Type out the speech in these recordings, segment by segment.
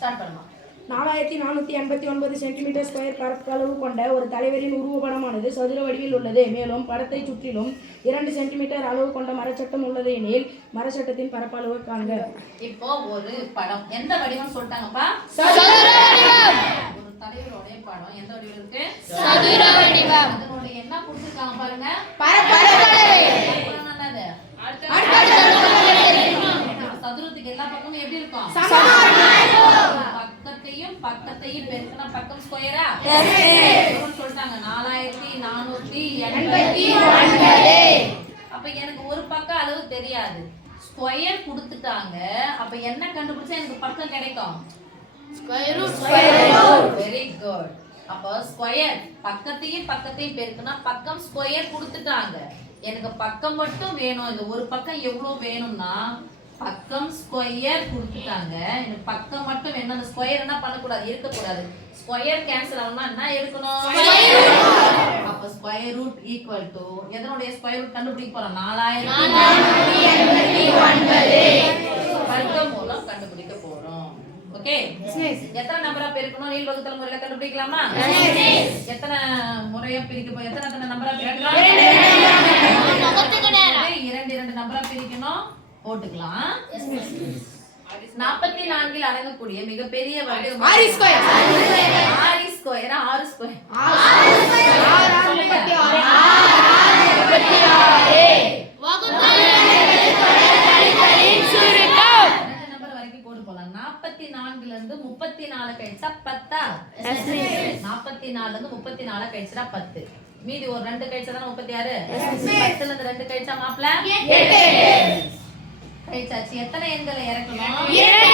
Start பண்ணுமா. 4489 centimetre square பரப்பளவு கொண்ட ஒரு தலைவரின் உருவப்படமானது சதுர வடிவில் உள்ளது. மேலும் படத்தை சுற்றிலும் 2 சென்டிமீட்டர் அளவு கொண்ட மரச்சட்டம் உள்ளது எனில் மரச்சட்டத்தின் பரப்பளவு காண்க. இப்போ ஒரு படம் எந்த வடிவம் சொல்லிட்டாங்கப்பா? ஒரு தலைவரோட படம் எந்த வடிவம் இருக்கு? சதுர வடிவம். அதனோட என்ன கொடுத்திருக்காங்க பாருங்க. சதுரத்துக்கு எல்லா பக்கமும் எப்படி இருக்கும்? பக்கத்தையும் பெருக்கினா பக்கம் ஸ்கொயரா சொல்லிட்டாங்க. 4489. அப்ப எனக்கு ஒரு பக்கம் அளவு தெரியாது, ஸ்கொயர் கொடுத்துட்டாங்க. அப்ப என்ன கண்டுபிடிச்சா எனக்கு பக்கம் கிடைக்கும்? Very good. அப்ப ஸ்கொயர் பக்கத்தையும் பெருக்கினா பக்கம் ஸ்கொயர் கொடுத்துட்டாங்க. எனக்கு பக்கம் மட்டும் வேணும். இந்த ஒரு பக்கம் எவ்வளவு வேணும்னா பக்கம் ஸ்கொயர் கொடுத்துட்டாங்க. எனக்கு பக்கம் மட்டும் வேணும். அந்த ஸ்கொயர் என்ன பண்ணக்கூடாது? இருக்கக்கூடாது. ஸ்கொயர் கேன்சல் ஆகணும்னா என்ன எடுக்கணும்? அப்ப ஸ்கொயர் ரூட் ஈக்குவல் டு எதனுடைய ஸ்கொயர் ரூட் கண்டுபிடிக்க போறோம்? 4489 வர்க்க மூலம் கண்டுபிடிக்க போறோம். ஓகே, எத்தனை நம்பரா பெருக்கணும்? நீள் வகுத்தல் முறையில கண்டுபிடிக்கலாமா? எத்தனை முறையா பிரிக்க போறோம்? எத்தனை நம்பரா பிரிக்கலாம்? 2 நம்பரா பிரிக்கணும், போட்டுக்கலாம். 44 அடங்கக்கூடிய மிகப்பெரிய வடிவம் 6 ஸ்கொயர். 6 ஸ்கொயர் நம்பர் வரைக்கும் போட்டு போலாம். 44ல இருந்து 34 கழிச்சா 10. 44ல இருந்து 34 கழிச்சா 10. மீதி ஒரு 2 கழிச்சா தான 36. 10ல இருந்து 2 கழிச்சா மாப்ள 8 கழிச்சாச்சு. எத்தனை எண்களை இறக்கணும்? ஈவன்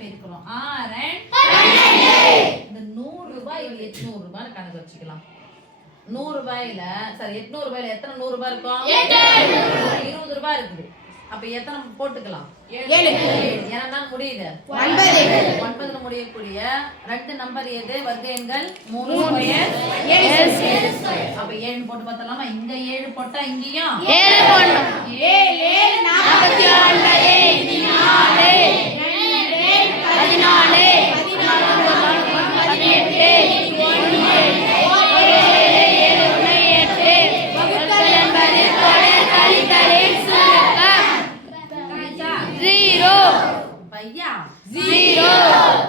பெருக்கணும். 6 இந்த 100 ரூபாய் இது 800 ரூபாய் கணக்கு வச்சுக்கலாம். 100 ரூபாயில சரி 800 ரூபாயில எத்தனை 100 ரூபாய் இருக்கும்? 20 ரூபாய் இருக்குது. அப்ப எத்தனை போட்டுக்கலாம்? 7. ஏன்னா முடியுது 9ல முடியக்கூடிய 2 நம்பர் எது? வர்க்க எண்கள் 3 ஸ்கொயர் 7 ஸ்கொயர். அப்ப 7 போட்டு பார்த்தலாமா? இங்க 7 போட்டா இங்கேயும் 7 போடணும். 7 44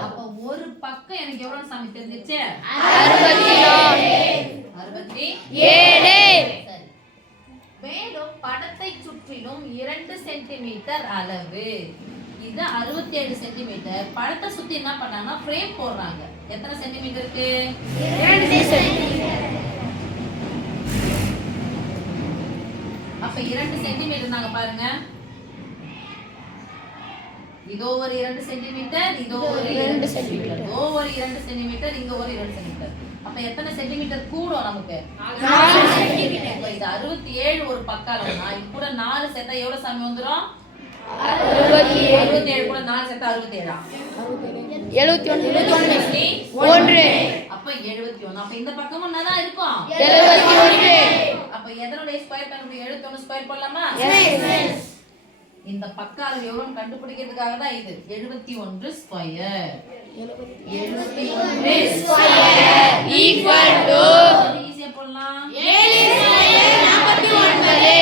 அப்ப ஒரு பக்கம் எனக்கு எவ்வளவு சாமி தெரிஞ்சிச்சு? 67. மேலும் படத்தை சுற்றிலும் 2 சென்டிமீட்டர் அளவு. இது 67 சென்டிமீட்டர். படத்தை சுத்தி என்ன பண்ணாங்கன்னா ஃப்ரேம் போடுறாங்க. எத்தனை சென்டிமீட்டருக்கு? 2 சென்டிமீட்டர். அப்ப 2 சென்டிமீட்டர் நாங்க பாருங்க. இதோ ஒரு 2 சென்டிமீட்டர், இதோ ஒரு 2 சென்டிமீட்டர், இதோ ஒரு 2 சென்டிமீட்டர், இங்க ஒரு 2 சென்டிமீட்டர். அப்ப எத்தனை சென்டிமீட்டர் கூடும் நமக்கு? 4 சென்டிமீட்டர். இது 67 ஒரு பக்க அளவுனா இது கூட 4 சேர்த்தா எவ்வளவு சாமி வந்துரும்? 67 கூட 4 சேர்த்தா 67. 71. அப்ப 71. அப்ப இந்த பக்கமும் என்னதான் இருக்கும்? 71. அப்ப எதனுடைய ஸ்கொயர் கண்டுபிடி? 71 ஸ்கொயர் போடலாமா? இந்த பக்க அளவு எவ்வளவு கண்டுபிடிக்கிறதுக்காக தான் இது. 71 ஸ்கொயர். 71 ஸ்கொயர் ஈக்குவல் டு ஈஸியா போடலாம். 7 ஸ்கொயர் 49.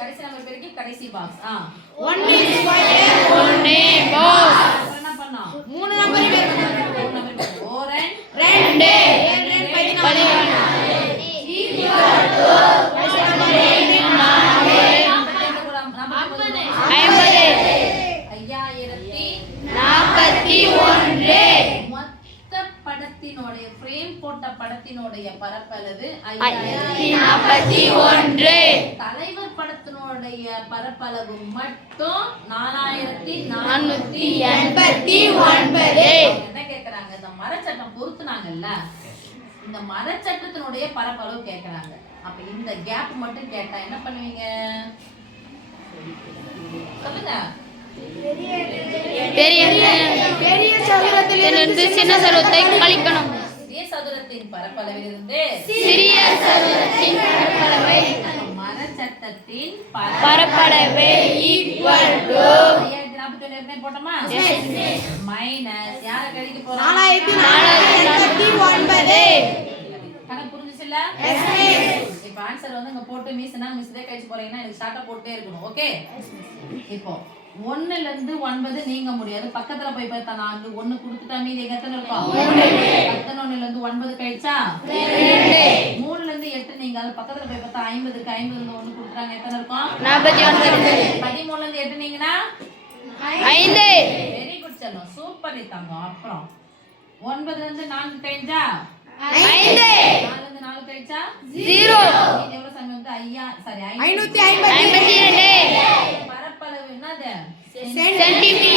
கடைசி நம்பர் பெருக்கி கடைசி பாக்ஸ். 1 square 1 box. என்ன பண்ணோம்? 3 நம்பர் பெருக்கணும். 3 நம்பர் 4 2 14 ஈக்குவல் டு மொத்த படத்தினுடைய ஃப்ரேம் போட்ட படத்தினுடைய பரப்பளவு 5041. தலைவர் படத்தினுடைய பரப்பளவு மட்டும் 4489. என்ன கேக்குறாங்க? இந்த மரச்சட்டம் பொறுத்துனாங்கல்ல, இந்த மரச்சட்டத்தினுடைய பரப்பளவு கேக்குறாங்க. அப்ப இந்த கேப் மட்டும் கேட்டா என்ன பண்ணுவீங்க? சொல்லுங்க. பெரிய சதுரத்திலிருந்து சின்ன சதுரத்தை கழிக்கணும். சிறிய சதுரத்தின் பரப்பளவிலிருந்து சிறிய சதுரத்தின் பரப்பளவை மரச்சட்ட சட்டத்தின் பரப்பளவு ஈக்குவல் டு 5041 ஏற்கனவே போட்டோமா மைனஸ் யாரை கழிக்க போறோம் 4049. கணக்கு புரிஞ்சுச்சுல்ல இப்போ ஆன்சர் வந்து இங்க போட்டு மிஸ்னா மிஸ் இதே கழிச்சு போறீங்கன்னா எனக்கு ஷார்ட்டா போட்டே இருக்கணும் ஓகே இப்போ 1 ல இருந்து 9 நீங்க முடியாது பக்கத்துல போய் பார்த்தா நான் 1 கொடுத்துட்டா மீதி எங்க எத்தனை இருக்கும் 11 ல இருந்து 9 கழிச்சா 3 ல இருந்து 8 நீங்க அது பக்கத்துல போய் பார்த்தா 50 க்கு 50 ல இருந்து 1 கொடுத்தாங்க எத்தனை இருக்கும் 13 ல இருந்து 8 நீங்கனா 5. வெரி குட் செல்லம் சூப்பர் நீங்க அப்புறம் 9 ல இருந்து 4 கழிச்சா 5. 4 ல இருந்து 4 கழிச்சா 0. மீதி எவ்வளவு சங்கம் வந்து 552 552. பரப்பளவு என்னது சென்டிமீட்டர்.